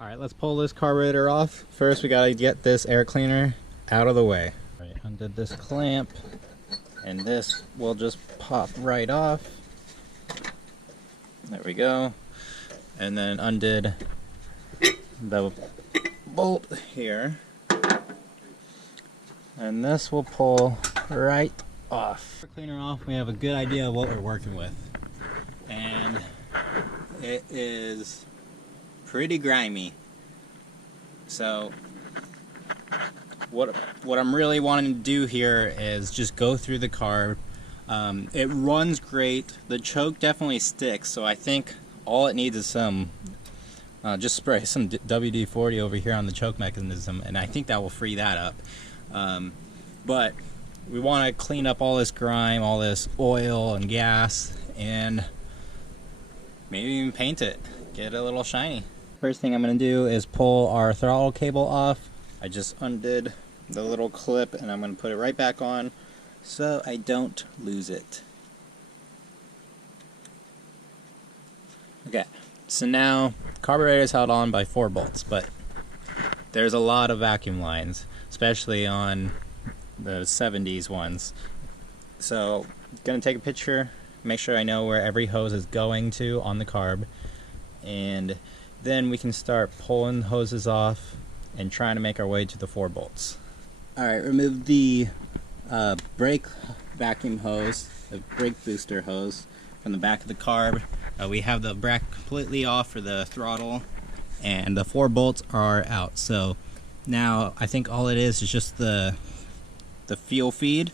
Alright, let's pull this carburetor off. First we gotta get this air cleaner out of the way. Alright, undid this clamp, and this will just pop right off. There we go. And then undid the bolt here. And this will pull right off. Cleaner off, we have a good idea of what we're working with. And it is pretty grimy. So what I'm really wanting to do here is just go through the carb. It runs great. The choke definitely sticks, so I think all it needs is some just spray some WD-40 over here on the choke mechanism, and I think that will free that up. But we want to clean up all this grime, all this oil and gas, and maybe even paint it, get it a little shiny. First thing I'm going to do is pull our throttle cable off. I just undid the little clip and I'm going to put it right back on so I don't lose it. Okay, so now carburetor is held on by 4 bolts, but there's a lot of vacuum lines, especially on the 70s ones. So I'm going to take a picture, make sure I know where every hose is going to on the carb, and then we can start pulling hoses off and trying to make our way to the 4 bolts. Alright, remove the brake vacuum hose, the brake booster hose from the back of the carb. We have the bracket completely off for the throttle, and the 4 bolts are out. So now I think all it is just the fuel feed,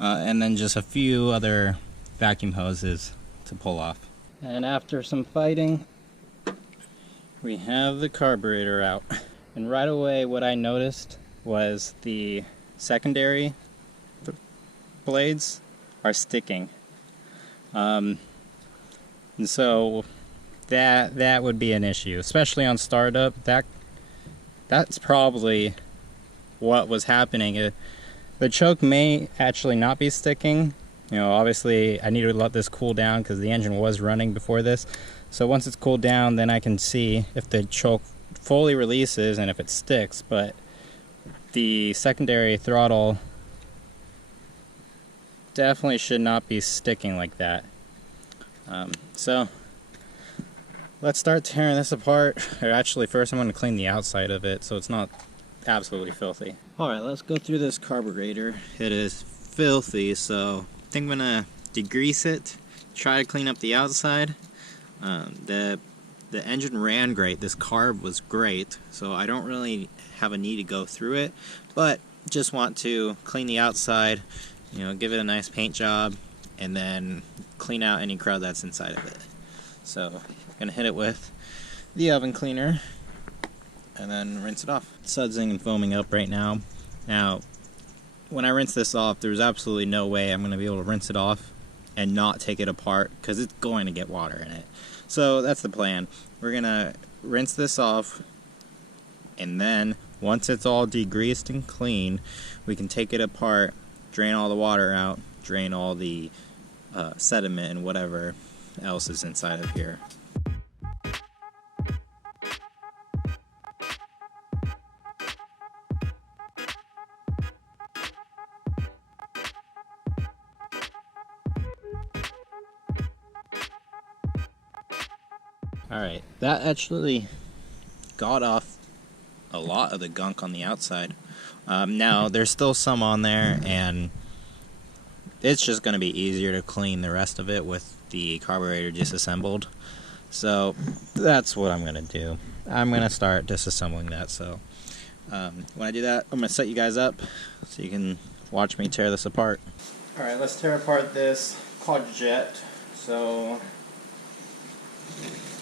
and then just a few other vacuum hoses to pull off. And after some fighting, we have the carburetor out. And right away what I noticed was the secondary blades are sticking. And so that would be an issue, especially on startup. That's probably what was happening. The choke may actually not be sticking. You know, obviously I need to let this cool down because the engine was running before this. So once it's cooled down, then I can see if the choke fully releases and if it sticks. But the secondary throttle definitely should not be sticking like that. So let's start tearing this apart. Or actually, first I'm going to clean the outside of it so it's not absolutely filthy. Alright, let's go through this carburetor. It is filthy, so I think I'm going to degrease it, try to clean up the outside. The engine ran great, this carb was great, so I don't really have a need to go through it, but just want to clean the outside, you know, give it a nice paint job, and then clean out any crud that's inside of it. So I'm going to hit it with the oven cleaner and then rinse it off. It's sudsing and foaming up right now. Now, when I rinse this off, there's absolutely no way I'm going to be able to rinse it off and not take it apart because it's going to get water in it. So that's the plan. We're going to rinse this off, and then once it's all degreased and clean, we can take it apart, drain all the water out, drain all the sediment and whatever else is inside of here. Alright, that actually got off a lot of the gunk on the outside. Now, there's still some on there, and it's just going to be easier to clean the rest of it with the carburetor disassembled. So, that's what I'm going to do. I'm going to start disassembling that. So, when I do that, I'm going to set you guys up so you can watch me tear this apart. Alright, let's tear apart this quadrajet. So,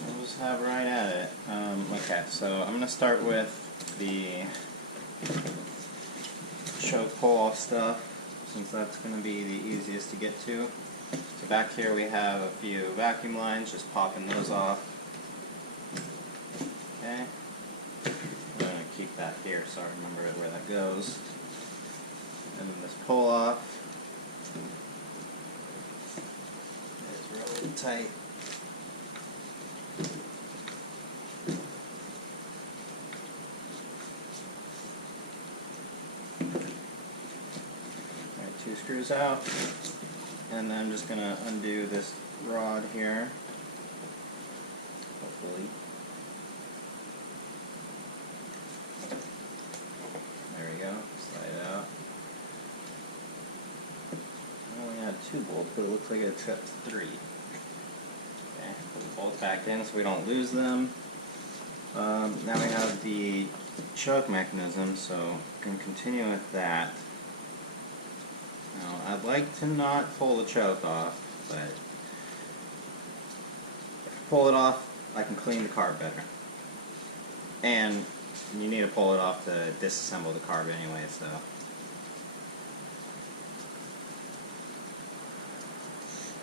we'll just have right at it. Okay, so I'm going to start with the choke pull-off stuff, since that's going to be the easiest to get to. So back here we have a few vacuum lines, just popping those off. Okay, I'm going to keep that here so I remember where that goes. And then this pull-off is really tight. 2 screws out, and then I'm just going to undo this rod here, hopefully. There we go, slide it out. I only had 2 bolts, but it looks like it accepts 3. Okay, put the bolts back in so we don't lose them. Now we have the choke mechanism, so we can continue with that. Now, I'd like to not pull the choke off, but if I pull it off, I can clean the carb better. And you need to pull it off to disassemble the carb anyway, so.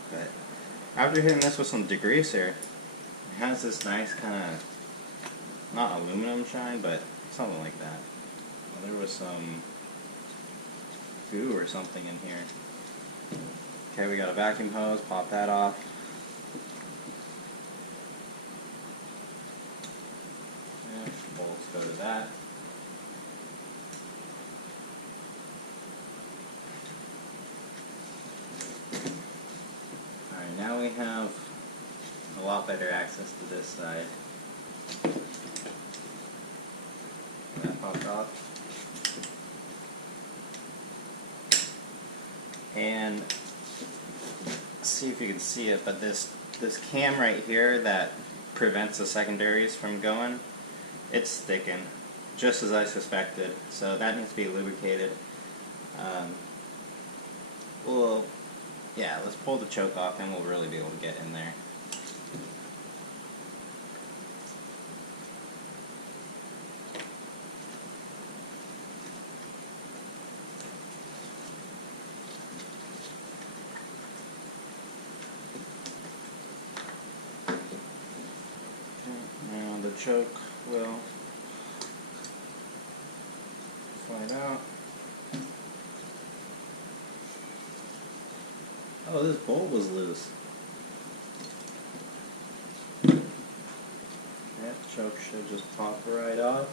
But after hitting this with some degreaser, it has this nice kind of, not aluminum shine, but something like that. Well, there was some goo or something in here. Okay, we got a vacuum hose, pop that off. And bolts go to that. Alright, now we have a lot better access to this side. That popped off. And see if you can see it, but this cam right here that prevents the secondaries from going, it's thickened, just as I suspected, so that needs to be lubricated. Well, yeah, let's pull the choke off and we'll really be able to get in there. The choke will slide out. Oh, this bolt was loose. That choke should just pop right off.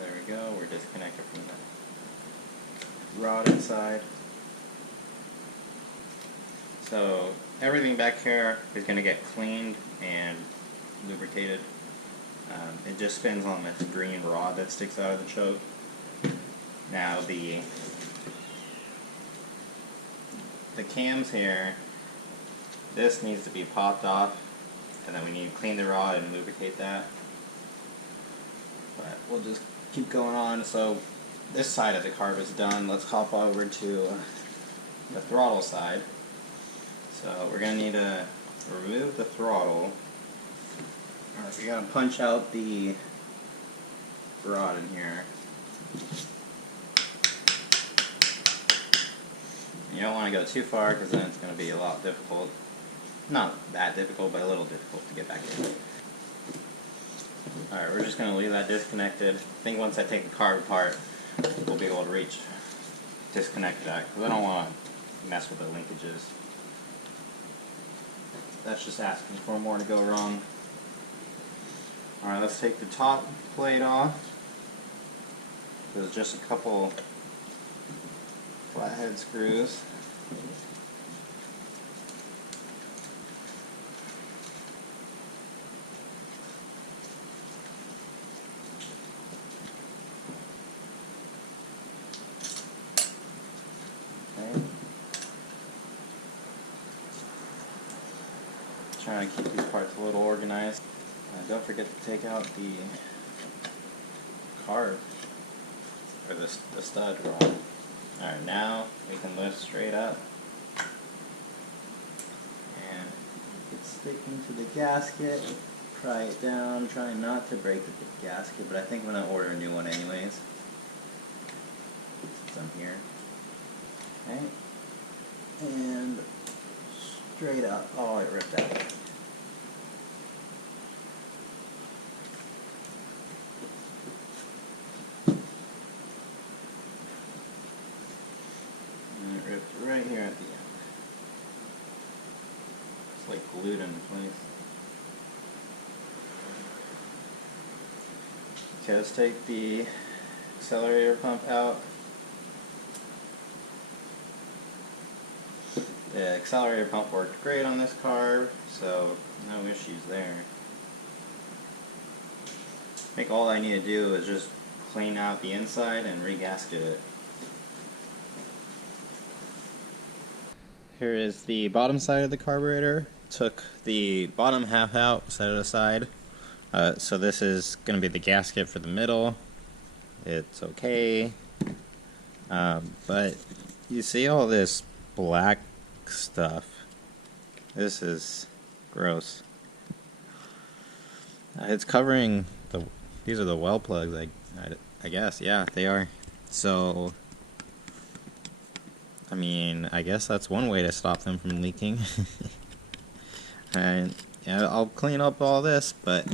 There we go, we're disconnected from the rod inside. So everything back here is going to get cleaned and lubricated. It just spins on this green rod that sticks out of the choke. Now the cams here, this needs to be popped off, and then we need to clean the rod and lubricate that. But we'll just keep going on. So this side of the carb is done. Let's hop over to the throttle side. So we're going to need to remove the throttle. Alright, we gotta punch out the rod in here. You don't want to go too far because then it's going to be a lot difficult. Not that difficult, but a little difficult to get back in. Alright, we're just going to leave that disconnected. I think once I take the carb apart, we'll be able to disconnect that, because I don't want to mess with the linkages. That's just asking for more to go wrong. Alright, let's take the top plate off. There's just a couple flathead screws. Okay. Trying to keep these parts a little organized. Don't forget to take out the carb, or the stud rod. Alright, now we can lift straight up and it's sticking to the gasket. Pry it down, try not to break the gasket, but I think I'm going to order a new one anyways, since I'm here. Okay, and straight up. Oh, it ripped out. Right here at the end. It's like glued into place. Okay, let's take the accelerator pump out. The accelerator pump worked great on this car, so no issues there. I think all I need to do is just clean out the inside and re-gasket it. Here is the bottom side of the carburetor. Took the bottom half out, set it aside. So this is going to be the gasket for the middle. It's okay. But you see all this black stuff. This is gross. It's covering the... These are the well plugs, I guess. Yeah, they are. So, I mean, I guess that's one way to stop them from leaking. And yeah, I'll clean up all this, but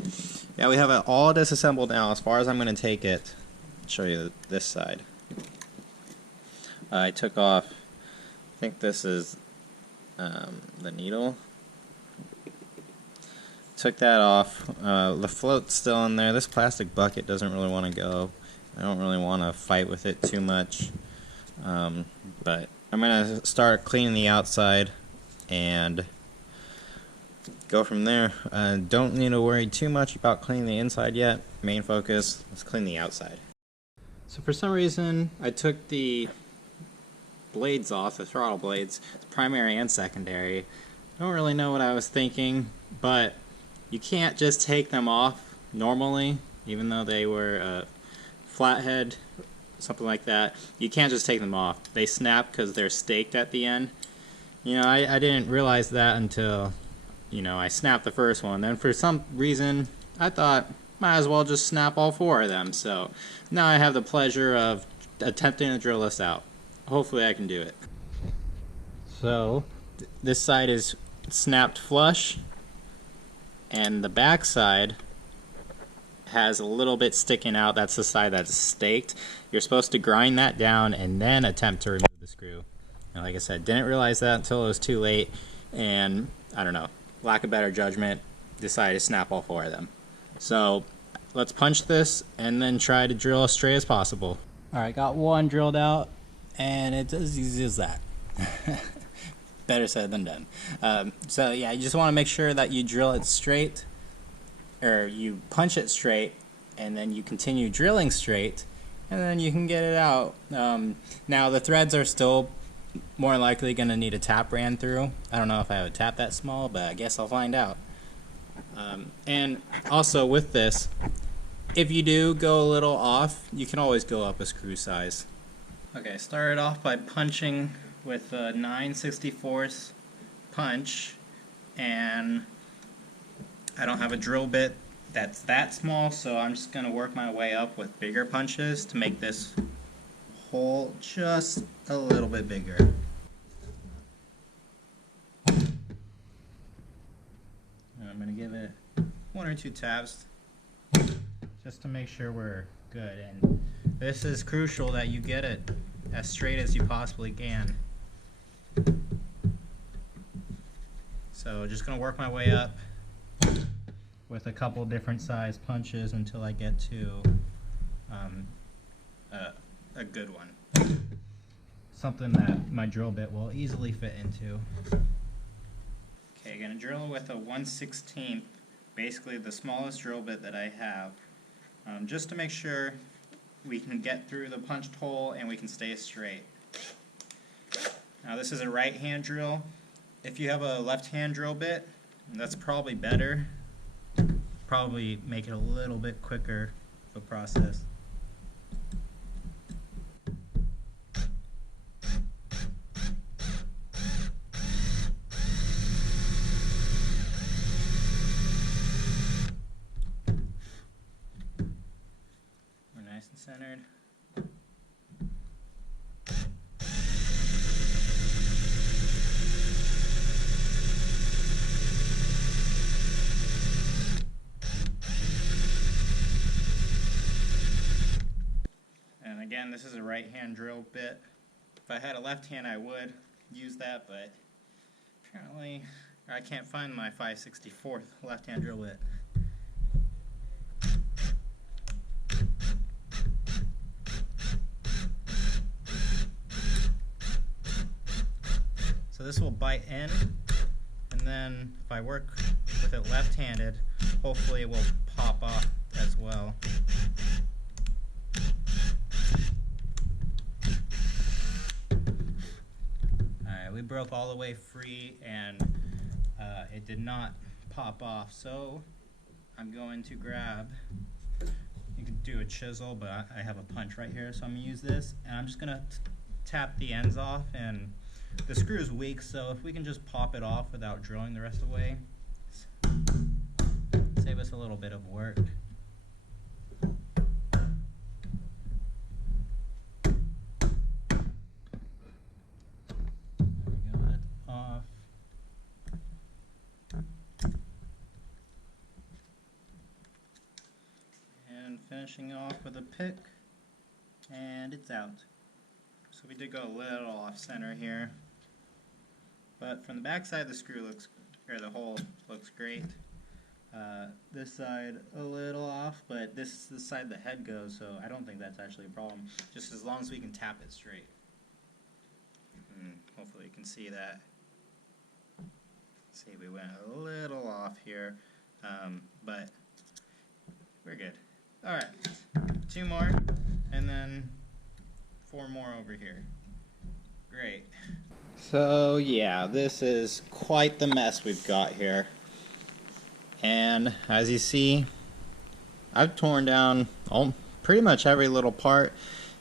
yeah, we have it all disassembled now. As far as I'm going to take it, I'll show you this side. I took off, I think this is the needle. Took that off. The float's still in there. This plastic bucket doesn't really want to go. I don't really want to fight with it too much. But I'm going to start cleaning the outside and go from there. Don't need to worry too much about cleaning the inside yet. Main focus, let's clean the outside. So for some reason, I took the blades off, the throttle blades, primary and secondary. I don't really know what I was thinking, but you can't just take them off normally, even though they were flathead, something like that. You can't just take them off. They snap because they're staked at the end. You know, I didn't realize that until, you know, I snapped the first one. Then for some reason, I thought, might as well just snap all four of them. So now I have the pleasure of attempting to drill this out. Hopefully I can do it. So this side is snapped flush, and the back side has a little bit sticking out. That's the side that's staked. You're supposed to grind that down and then attempt to remove the screw. And like I said, didn't realize that until it was too late, and I don't know, lack of better judgment, decided to snap all four of them. So let's punch this and then try to drill as straight as possible. Alright, got one drilled out, and it's as easy as that. Better said than done. So yeah, you just want to make sure that you drill it straight, or you punch it straight, and then you continue drilling straight, and then you can get it out. Now the threads are still more likely going to need a tap ran through. I don't know if I have a tap that small, but I guess I'll find out. And also with this, if you do go a little off, you can always go up a screw size. Okay, started off by punching with a 9/64 punch, and I don't have a drill bit that's that small, so I'm just going to work my way up with bigger punches to make this hole just a little bit bigger. And I'm going to give it 1 or 2 taps just to make sure we're good. And this is crucial that you get it as straight as you possibly can. So just going to work my way up with a couple different size punches until I get to a good one. Something that my drill bit will easily fit into. Okay, going to drill with a 1/16, basically the smallest drill bit that I have, just to make sure we can get through the punched hole and we can stay straight. Now this is a right hand drill. If you have a left hand drill bit, that's probably better. Probably make it a little bit quicker of a process. We're nice and centered. Again, this is a right hand drill bit. If I had a left hand, I would use that, but apparently I can't find my 5/64 left hand drill bit. So this will bite in, and then if I work with it left-handed, hopefully it will pop off as well. Alright, we broke all the way free and it did not pop off, so I'm going to grab, you can do a chisel, but I have a punch right here, so I'm going to use this, and I'm just going to tap the ends off, and the screw is weak, so if we can just pop it off without drilling the rest of the way, save us a little bit of work. Finishing off with a pick, and it's out. So we did go a little off center here, but from the back side the screw looks, or the hole looks great. This side a little off, but this is the side the head goes, so I don't think that's actually a problem, just as long as we can tap it straight. Hopefully you can see that. See, we went a little off here, but we're good. Alright, 2 more, and then 4 more over here. Great. So yeah, this is quite the mess we've got here. And as you see, I've torn down pretty much every little part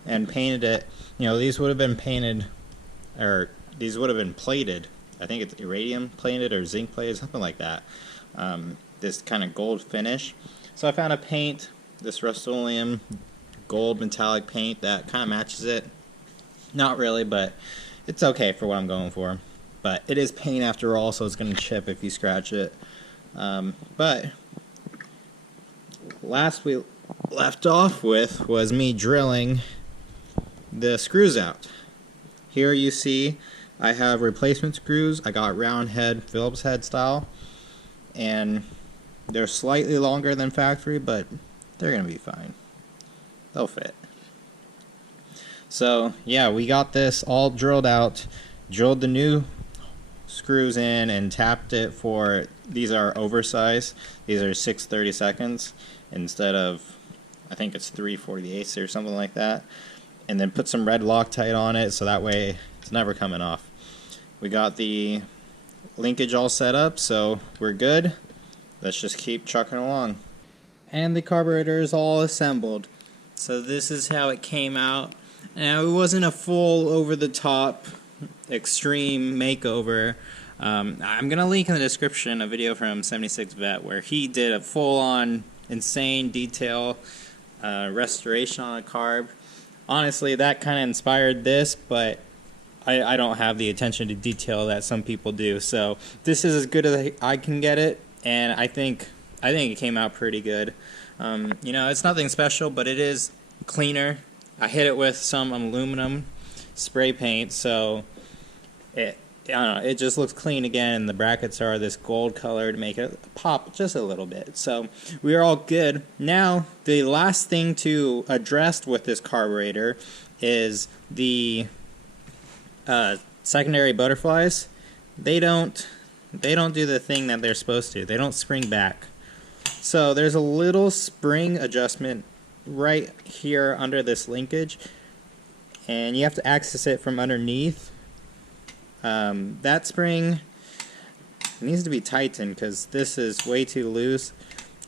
and painted it. You know, these would have been painted, or these would have been plated. I think it's iridium plated or zinc plated, something like that. This kind of gold finish. So I found a paint, this Rust-Oleum gold metallic paint that kind of matches it. Not really, but it's okay for what I'm going for. But it is paint after all, so it's going to chip if you scratch it. But last we left off with was me drilling the screws out. Here you see I have replacement screws. I got round head, Phillips head style, and they're slightly longer than factory, but they're gonna be fine. They'll fit. So yeah, we got this all drilled out, drilled the new screws in and tapped it for, these are oversized, these are 6/32 instead of, I think it's 3/48 or something like that, and then put some red Loctite on it so that way it's never coming off. We got the linkage all set up, so we're good. Let's just keep trucking along. And the carburetor is all assembled. So this is how it came out. Now it wasn't a full over-the-top extreme makeover. I'm going to link in the description a video from 76 Vet where he did a full-on insane detail restoration on a carb. Honestly, that kind of inspired this, but I don't have the attention to detail that some people do. So this is as good as I can get it, and I think it came out pretty good. You know, it's nothing special, but it is cleaner. I hit it with some aluminum spray paint, so I don't know, it just looks clean again. The brackets are this gold color to make it pop just a little bit. So we are all good. Now the last thing to address with this carburetor is the secondary butterflies. They don't do the thing that they're supposed to. They don't spring back. So there's a little spring adjustment right here under this linkage, and you have to access it from underneath. That spring needs to be tightened because this is way too loose,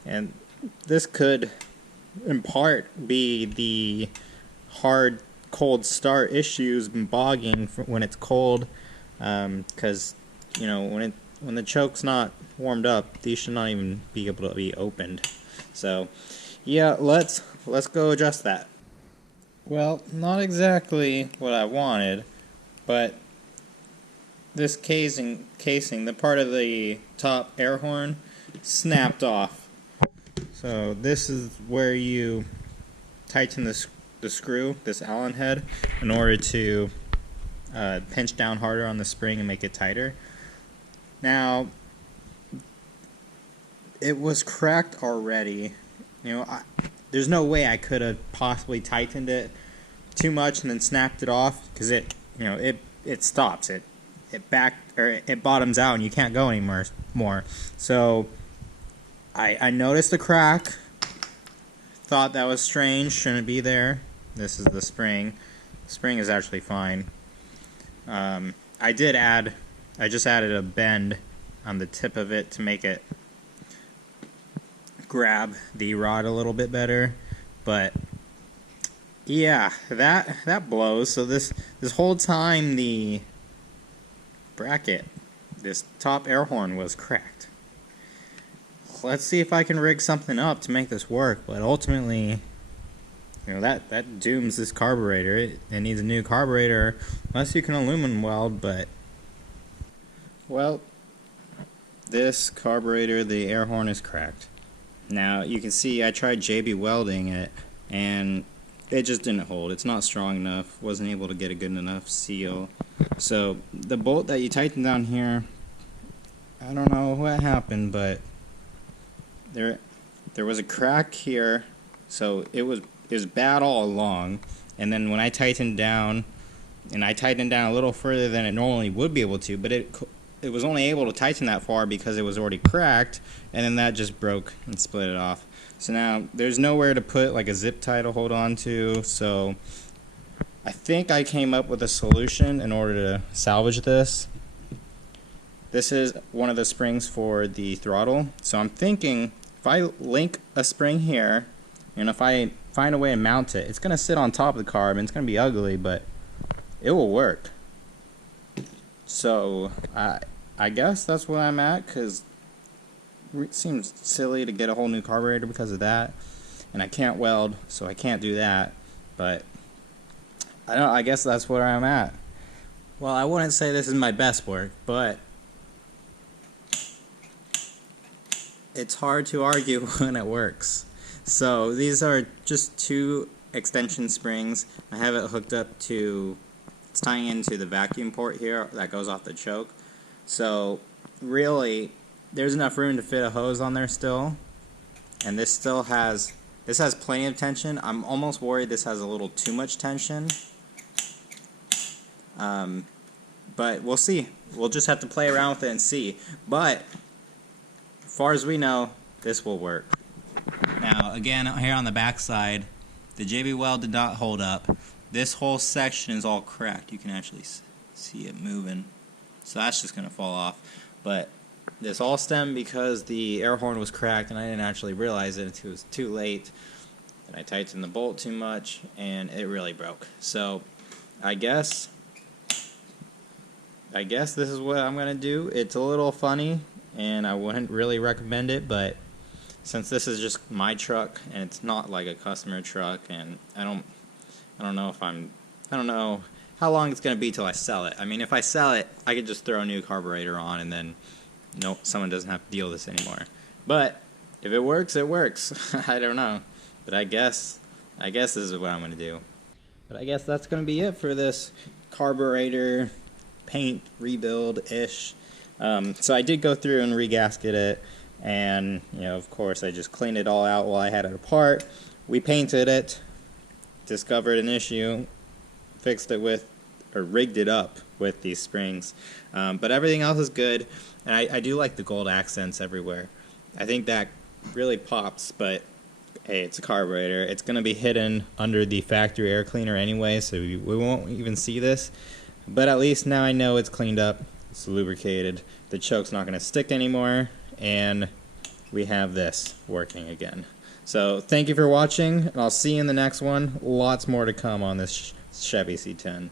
and this could in part be the hard cold start issues and bogging when it's cold, because you know, when the choke's not warmed up, these should not even be able to be opened. So yeah, let's go adjust that. Well, not exactly what I wanted, but this casing, the part of the top air horn, snapped off. So this is where you tighten the screw, this Allen head, in order to pinch down harder on the spring and make it tighter. Now, it was cracked already. You know, there's no way I could have possibly tightened it too much and then snapped it off, because it stops. It it bottoms out and you can't go anymore. So I noticed the crack. Thought that was strange. Shouldn't be there. This is the spring. The spring is actually fine. I just added a bend on the tip of it to make it grab the rod a little bit better, but yeah, that blows. So this whole time the bracket, this top air horn, was cracked. Let's see if I can rig something up to make this work, but ultimately, you know, that dooms this carburetor. It needs a new carburetor unless you can aluminum weld, but well, this carburetor, the air horn is cracked. Now you can see I tried JB welding it and it just didn't hold. It's not strong enough. Wasn't able to get a good enough seal. So the bolt that you tighten down here, I don't know what happened, but there was a crack here. So it was bad all along. And then when I tightened down, and I tightened down a little further than it normally would be able to, but it was only able to tighten that far because it was already cracked, and then that just broke and split it off. So now there's nowhere to put like a zip tie to hold on to, so I think I came up with a solution in order to salvage this. This is one of the springs for the throttle, so I'm thinking if I link a spring here, and if I find a way to mount it, it's going to sit on top of the carb, and it's going to be ugly, but it will work. So I guess that's where I'm at, because it seems silly to get a whole new carburetor because of that, and I can't weld, so I can't do that. But I guess that's where I'm at. Well, I wouldn't say this is my best work, but it's hard to argue when it works. So these are just 2 extension springs. I have it hooked up to, it's tying into the vacuum port here that goes off the choke. So really, there's enough room to fit a hose on there still, and this has plenty of tension. I'm almost worried this has a little too much tension, but we'll see. We'll just have to play around with it and see. But as far as we know, this will work. Now again, here on the back side, the JB weld did not hold up. This whole section is all cracked. You can actually see it moving. So that's just going to fall off. But this all stemmed because the air horn was cracked, and I didn't actually realize it until it was too late. And I tightened the bolt too much, and it really broke. So I guess this is what I'm going to do. It's a little funny, and I wouldn't really recommend it, but since this is just my truck, and it's not like a customer truck, and I don't know how long it's going to be till I sell it. I mean, if I sell it, I could just throw a new carburetor on, and then someone doesn't have to deal with this anymore. But if it works, it works. I don't know. But I guess this is what I'm going to do. But I guess that's going to be it for this carburetor paint rebuild-ish. So I did go through and regasket it, and of course I just cleaned it all out while I had it apart. We painted it, discovered an issue, fixed it rigged it up with these springs, but everything else is good, and I do like the gold accents everywhere. I think that really pops, but hey, it's a carburetor. It's going to be hidden under the factory air cleaner anyway, so we won't even see this, but at least now I know it's cleaned up, it's lubricated, the choke's not going to stick anymore, and we have this working again. So thank you for watching, and I'll see you in the next one. Lots more to come on this Chevy C10.